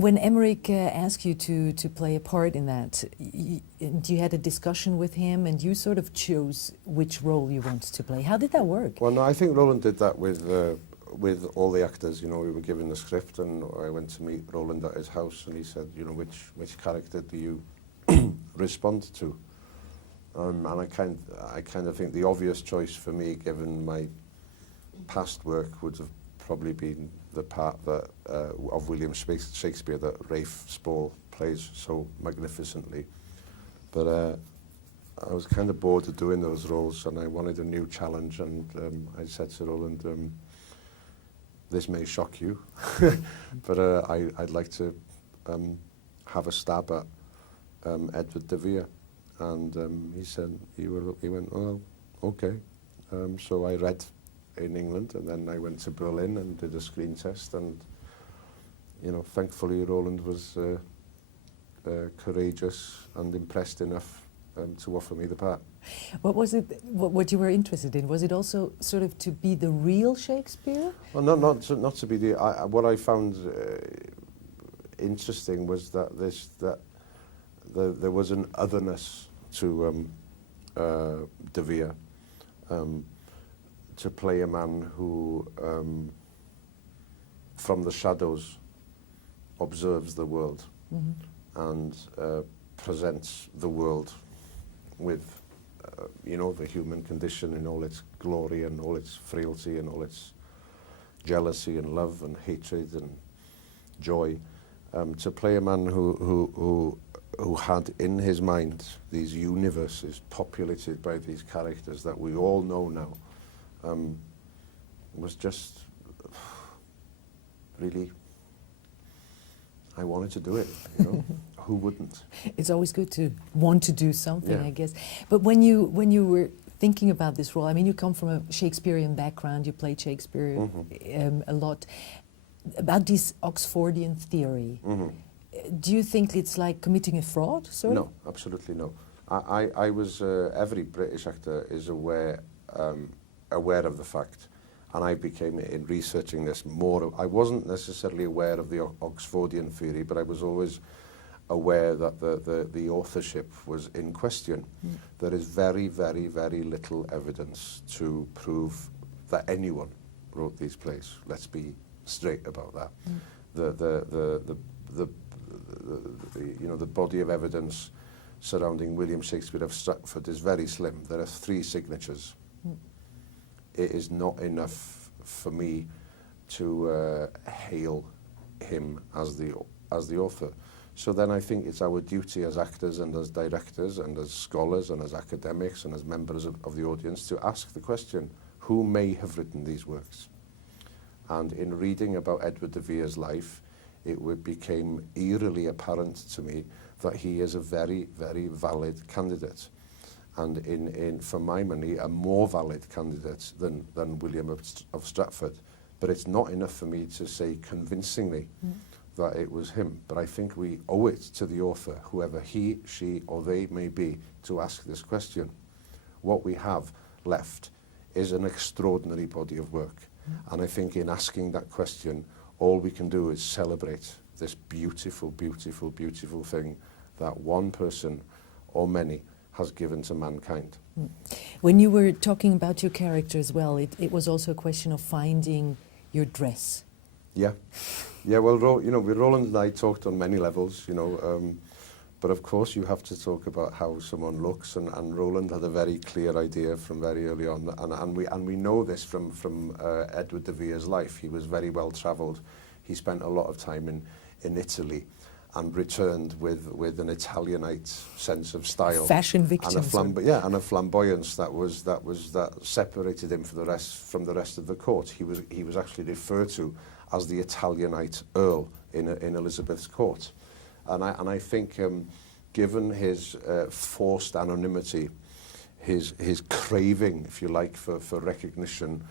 When Emmerich asked you to play a part in that, and you had a discussion with him, and you sort of chose which role you wanted to play. How did that work? Well, no, I think Roland did that with all the actors. You know, we were given the script, and I went to meet Roland at his house, and he said, you know, which character do you respond to? And I kind of think the obvious choice for me, given my past work, would have probably been the part that of William Shakespeare that Ralph Spall plays so magnificently. But I was kind of bored of doing those roles, and I wanted a new challenge. And I said to Roland, "This may shock you, but I'd like to have a stab at Edward de Vere." And he went, "Oh, okay." So I read in England, and then I went to Berlin and did a screen test, and you know, thankfully Roland was courageous and impressed enough to offer me the part. What was it? What you were interested in? Was it also sort of to be the real Shakespeare? Well, not to be the. What I found interesting was that there was an otherness to de Vere. To play a man who, from the shadows, observes the world and presents the world with, you know, the human condition in all its glory and all its frailty and all its jealousy and love and hatred and joy. To play a man who had in his mind these universes populated by these characters that we all know now. Was just really, I wanted to do it, you know. Who wouldn't? It's always good to want to do something, Yeah. I guess. But when you were thinking about this role, I mean, you come from a Shakespearean background, you played Shakespeare a lot. About this Oxfordian theory, do you think it's like committing a fraud, sort of? No, absolutely no. I was, every British actor is aware of the fact, and I became, in researching this, I wasn't necessarily aware of the Oxfordian theory, but I was always aware that the authorship was in question. There is very, very, very little evidence to prove that anyone wrote these plays. Let's be straight about that. You know, the body of evidence surrounding William Shakespeare of Stratford is very slim. There are 3 signatures. It is not enough for me to hail him as the author. So then I think it's our duty as actors and as directors and as scholars and as academics and as members of the audience to ask the question, who may have written these works? And in reading about Edward de Vere's life, it became eerily apparent to me that he is a very, very valid candidate. And for my money, a more valid candidate than William of Stratford. But it's not enough for me to say convincingly that it was him. But I think we owe it to the author, whoever he, she, or they may be, to ask this question. What we have left is an extraordinary body of work. And I think in asking that question, all we can do is celebrate this beautiful, beautiful, beautiful thing that one person, or many, has given to mankind. When you were talking about your character as well, it was also a question of finding your dress. Yeah. Yeah, well, you know, Roland and I talked on many levels, you know, but of course you have to talk about how someone looks, and Roland had a very clear idea from very early on, and we know this from Edward de Vere's life. He was very well travelled. He spent a lot of time in Italy, and returned with an Italianite sense of style, fashion victim, and a flamboyance that separated him from the rest of the court. He was actually referred to as the Italianite Earl in Elizabeth's court, and I think given his forced anonymity, his craving, if you like, for recognition,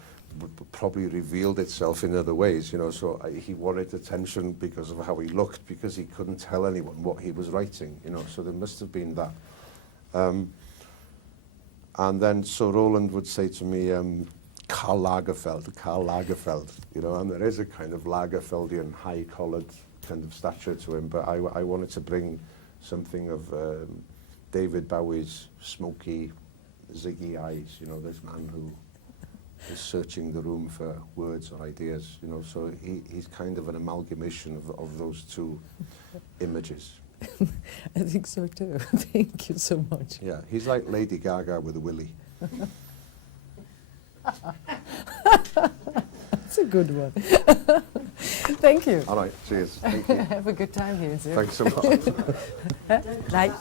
probably revealed itself in other ways, you know. So he wanted attention because of how he looked, because he couldn't tell anyone what he was writing, you know. So there must have been that. And then so Roland would say to me, Karl Lagerfeld, you know, and there is a kind of Lagerfeldian high-collared kind of stature to him, but I wanted to bring something of David Bowie's smoky, ziggy eyes, you know, this man who is searching the room for words or ideas, you know, so he's kind of an amalgamation of those two images. I think so too. Thank you so much. Yeah, he's like Lady Gaga with a willy. That's a good one. Thank you. All right, cheers. Thank you. Have a good time here in Zurich. Thanks so much. Like